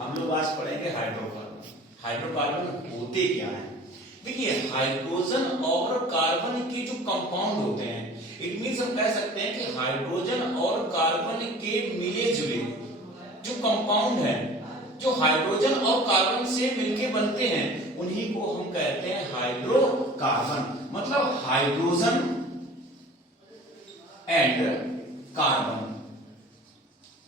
हम लोग आज पढ़ेंगे हाइड्रोकार्बन। हाइड्रोकार्बन होते क्या हैं? देखिए, हाइड्रोजन और कार्बन के जो कंपाउंड होते हैं, इट मींस हम कह सकते हैं कि हाइड्रोजन और कार्बन के मिले जुले जो कंपाउंड है, जो हाइड्रोजन और कार्बन से मिलके बनते हैं, उन्हीं को हम कहते हैं हाइड्रोकार्बन। मतलब हाइड्रोजन एंड कार्बन,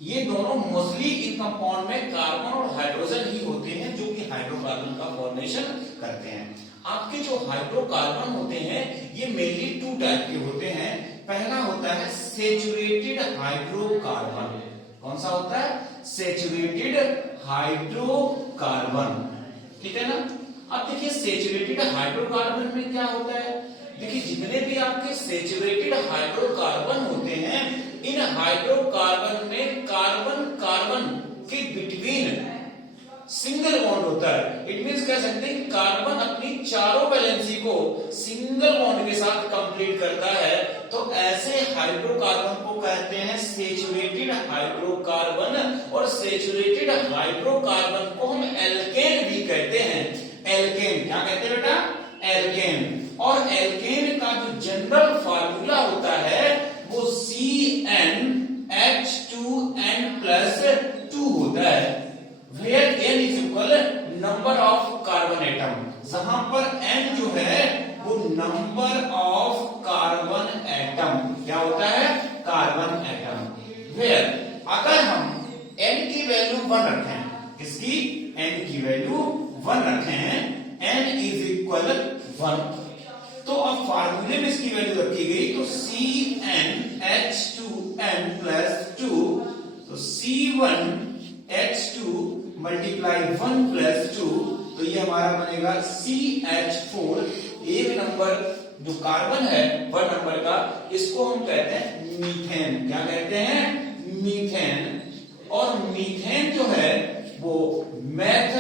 ये दोनों मोस्टली इन कंपाउंड में कार्बन और हाइड्रोजन ही होते हैं जो कि हाइड्रोकार्बन का फॉर्मेशन करते हैं। आपके जो हाइड्रोकार्बन होते हैं ये मेनली टू टाइप के होते हैं। पहला होता है सैचुरेटेड हाइड्रोकार्बन। कौन सा होता है? Saturated hydrocarbon. ठीक है ना? अब देखिए, सैचुरेटेड हाइड्रोकार्बन में क्या होता है? देखिए, जितने भी आपके सैचुरेटेड हाइड्रोकार्बन होते हैं, इन हाइड्रोकार्बन में कार्बन कार्बन के बिटवीन सिंगल बॉन्ड होता है। इट मींस कह सकते हैं कि कार्बन अपनी चारों वैलेंसी को सिंगल बॉन्ड के साथ कंप्लीट करता है। तो ऐसे हाइड्रोकार्बन को कहते हैं सैचुरेटेड हाइड्रोकार्बन, और सैचुरेटेड हाइड्रोकार्बन को हम एल्केन भी कहते हैं। एल्केन क्या कहते हैं बेटा? एल्केन। और एल्केन का जो जनरल फार्मूला होता है वो CnH2n+2 होता है, where n is equal number of carbon atom। जहां पर n जो है वो नंबर ऑफ कार्बन एटम क्या होता है? Carbon atom. where अगर हम n की वैल्यू 1 रखें, किसकी? n की वैल्यू 1 रखें, n is equal 1, तो अब फार्मूले में इसकी वैल्यू रखी गई तो CnH2n+2, तो C1H2 मल्टीप्लाई 1+2, तो ये हमारा बनेगा CH4। एक नंबर जो कार्बन है 1 नंबर का, इसको हम कहते हैं मीथेन। क्या कहते हैं? मीथेन। और मीथेन जो है वो meth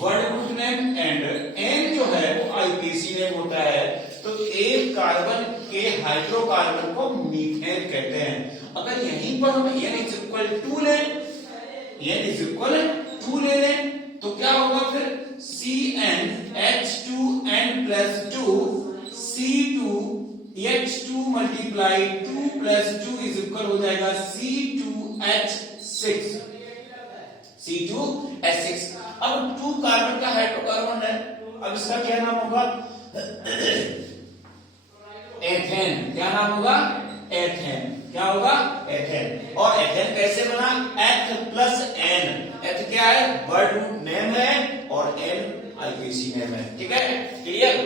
word root name and ane जो है वो आईपीसी नेम होता है। तो एक कार्बन के हाइड्रोकार्बन को मीथेन कहते हैं। अगर यहीं पर हम n=2 लें तो क्या होगा फिर? CnH2n+2 C2H2 multiply 2+2 is equal हो जाएगा C2H6। C2H6। अब 2 कार्बन का हाइड्रोकार्बन है, अब इसका क्या नाम होगा? एथेन। क्या नाम होगा? एथेन। क्या होगा? एथेन। और एथेन कैसे बना? H+N। H क्या है? वर्ड रूट नेम है और N आईपीसी नेम है। ठीक है? क्लियर?